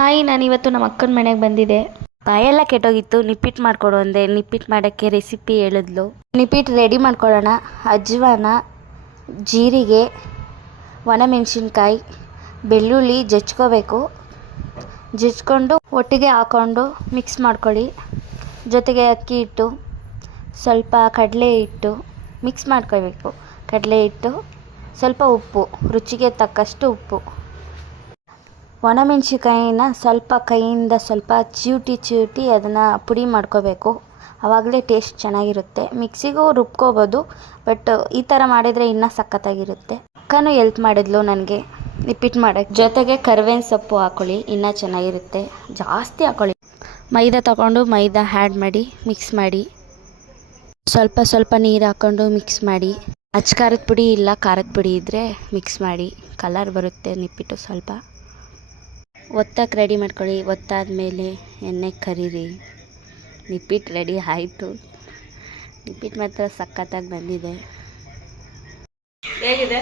Hi, ನಾನಿವತ್ತು ನಮ್ಮ ಅಕ್ಕನ ಮನೆಗೆ ಬಂದಿದ್ದೆ. ಕಾಯೆಲ್ಲ ಕೆಟ್ಟೋಗಿತ್ತು. ನಿಪ್ಪಿಟ್ಟು ಮಾಡಿಕೊಡು ಅಂದೆ. ನಿಪ್ಪಿಟ್ಟು ಮಾಡೋಕ್ಕೆ ರೆಸಿಪಿ ಹೇಳಿದ್ಲು. ನಿಪ್ಪಿಟ್ಟು ರೆಡಿ ಮಾಡ್ಕೊಳ್ಳೋಣ. ಅಜ್ವಾನ, ಜೀರಿಗೆ, ಒಣಮೆಣಸಿನ್ಕಾಯಿ, ಬೆಳ್ಳುಳ್ಳಿ ಜಜ್ಕೋಬೇಕು. ಜಜ್ಕೊಂಡು ಒಟ್ಟಿಗೆ ಹಾಕ್ಕೊಂಡು ಮಿಕ್ಸ್ ಮಾಡ್ಕೊಳ್ಳಿ. ಜೊತೆಗೆ ಅಕ್ಕಿ ಹಿಟ್ಟು, ಸ್ವಲ್ಪ ಕಡಲೆ ಹಿಟ್ಟು ಮಿಕ್ಸ್ ಮಾಡ್ಕೋಬೇಕು. ಕಡಲೆ ಹಿಟ್ಟು, ಸ್ವಲ್ಪ ಉಪ್ಪು, ರುಚಿಗೆ ತಕ್ಕಷ್ಟು ಉಪ್ಪು. ಒಣಮೆಣ್ಸಿಕಾಯಿನ ಸ್ವಲ್ಪ ಕೈಯಿಂದ ಸ್ವಲ್ಪ ಚಿವುಟಿ ಅದನ್ನು ಪುಡಿ ಮಾಡ್ಕೋಬೇಕು. ಆವಾಗಲೇ ಟೇಸ್ಟ್ ಚೆನ್ನಾಗಿರುತ್ತೆ. ಮಿಕ್ಸಿಗೂ ರುಬ್ಕೋಬೋದು, ಬಟ್ ಈ ಥರ ಮಾಡಿದರೆ ಇನ್ನೂ ಸಖತ್ತಾಗಿರುತ್ತೆ. ಅಕ್ಕನೂ ಹೆಲ್ಪ್ ಮಾಡಿದ್ಲು ನನಗೆ ನಿಪ್ಪಿಟ್ಟು ಮಾಡೋಕ್ಕೆ. ಜೊತೆಗೆ ಕರಿಬೇವಿನ ಸೊಪ್ಪು ಹಾಕ್ಕೊಳ್ಳಿ, ಇನ್ನೂ ಚೆನ್ನಾಗಿರುತ್ತೆ. ಜಾಸ್ತಿ ಹಾಕ್ಕೊಳ್ಳಿ. ಮೈದಾ ತಗೊಂಡು ಮೈದಾ ಆ್ಯಡ್ ಮಾಡಿ ಮಿಕ್ಸ್ ಮಾಡಿ. ಸ್ವಲ್ಪ ನೀರು ಹಾಕ್ಕೊಂಡು ಮಿಕ್ಸ್ ಮಾಡಿ. ಅಚ್ಚ ಖಾರದ ಪುಡಿ ಇಲ್ಲ ಖಾರದ ಪುಡಿ ಇದ್ದರೆ ಮಿಕ್ಸ್ ಮಾಡಿ, ಕಲರ್ ಬರುತ್ತೆ ನಿಪ್ಪಿಟ್ಟು. ಸ್ವಲ್ಪ ಒತ್ತಕ್ಕೆ ರೆಡಿ ಮಾಡ್ಕೊಳ್ಳಿ. ಒತ್ತಾದಮೇಲೆ ಎಣ್ಣೆ ಕರೀರಿ. ನಿಪ್ಪಿಟ್ಟು ರೆಡಿ ಆಯಿತು. ನಿಪ್ಪಿಟ್ಟು ಮಾತ್ರ ಸಖತ್ತಾಗಿ ಬಂದಿದೆ. ಹೇಗಿದೆ?